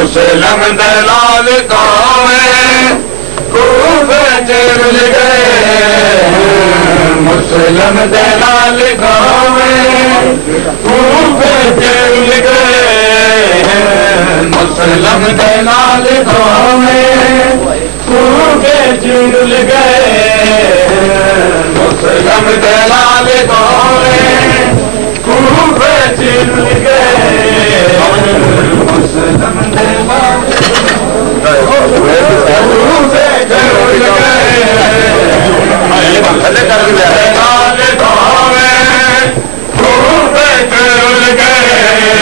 मुस्लिम दलाल कौमें कूफे चुल गए, मुस्लिम दलाल कौमें कूफे चुल गए, मुस्लिम दलाल कौमें कूफे चुल गए, मुस्लिम दलाल कौमें कूफे चुल गए, मुस्लिम दलाल कूफे चुल गए, दलाल कौमें कूफे चुल गए,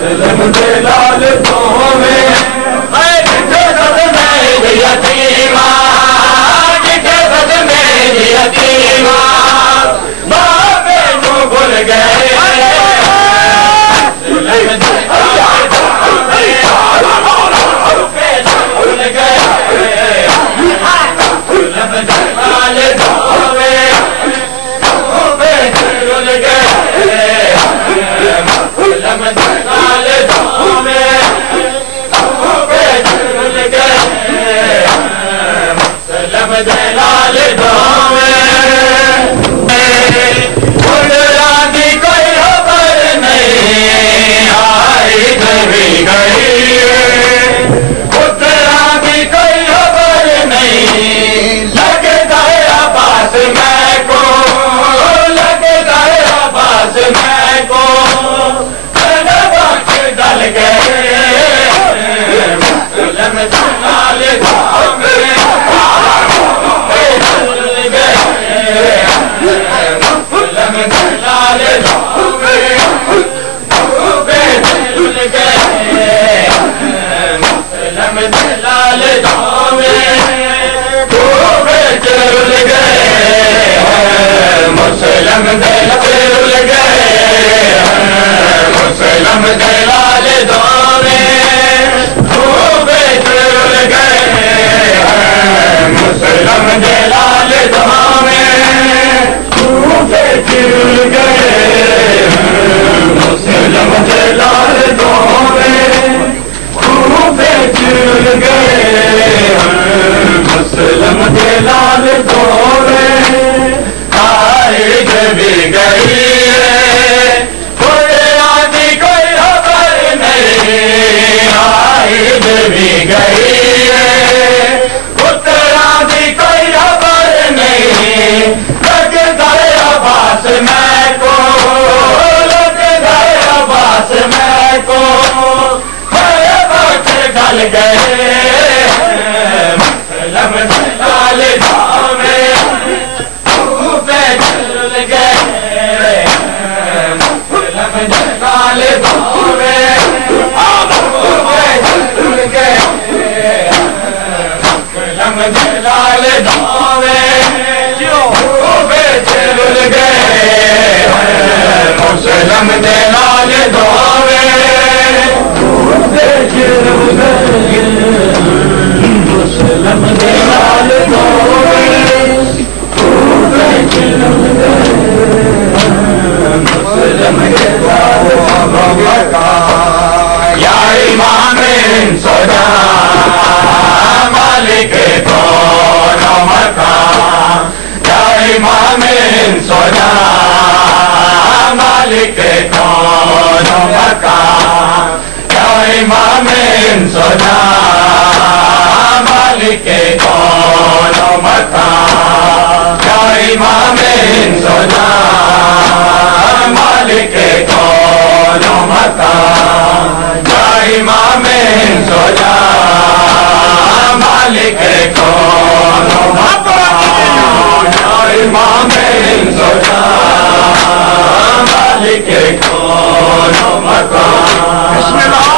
मुसलम दे लाल सोवे जिथे सदमे यतीमा जिथे सदमे यतीमा बाबे को भूल गए Bismillah.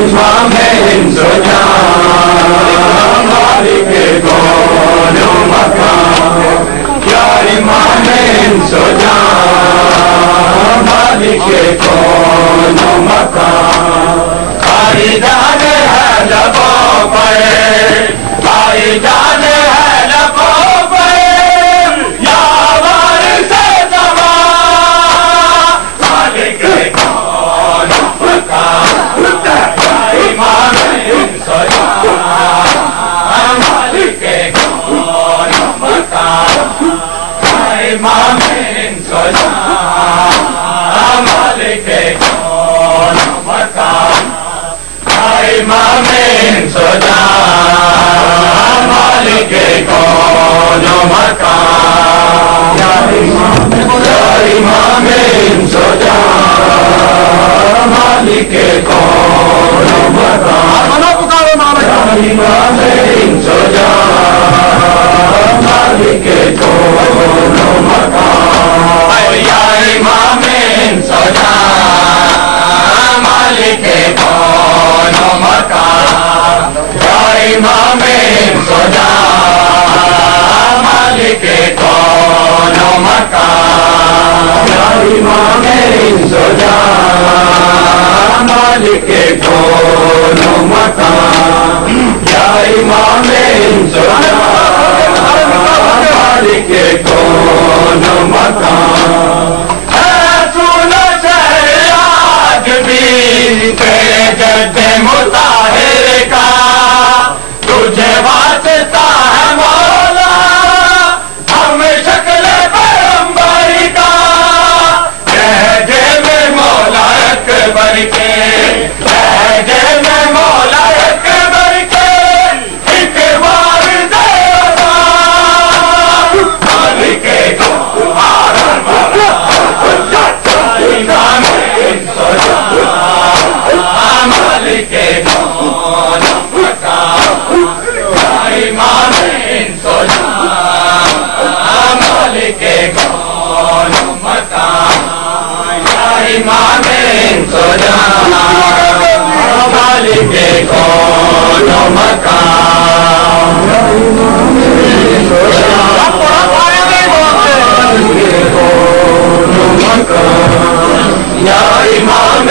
इमाम इंसोजा मालिक कौनो मकान या इमाम इंसोजा मालिक कौनो मकान आई जान है लबों पर आई जान है लबों पर या वारिस ज़मान मालिक कौनो मकान या इमाम इंसोजा मालिक कौनो मकान या इमाम इंसोजा मालिक कौनो मकान या इमाम इंसोजा मालिक कौनो मकान या इमाम इंसोजा मालिक कौनो मकान मना पुकारो मालिक या इमाम इंसोजा मालिक कौनो मकान या इमाम इंसोजा मालिक कौनो मकान या इमाम इंसोजा मालिक कौनो मकान या इमाम इंसोजा मालिक कौनो मकान या इमाम इंसोजा मालिक कौनो मकान सुनो शहराज भी तेरे जद्दे मुताहिर का तुझे वास्ता है मौला हम शक्ल पैगंबर का लहजे में मौला अकबर के लहजे में मौला अकबर के एक बार देवा मालिक को इमाम इंसोजा मालिक कौनो मकान या इमाम इंसोजा मालिक कौनो मकान या इमाम इंसोजा मालिक कौनो मकान या इमाम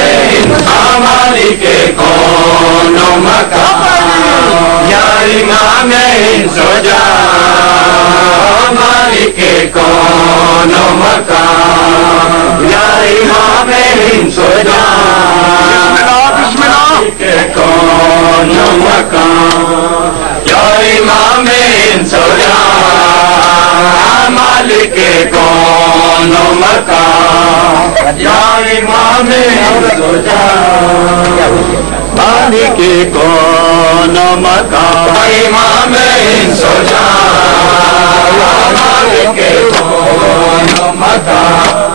मालिक कौनो मकान या इमाम इंसोजा मालिक कौनो मकान या इमाम इंसोजा मालिक कौनो मकान या इमाम इंसोजा मालिक कौनो मकान या इमाम इंसोजा मालिक कौनो मकान इमाम इंसोजा मालिक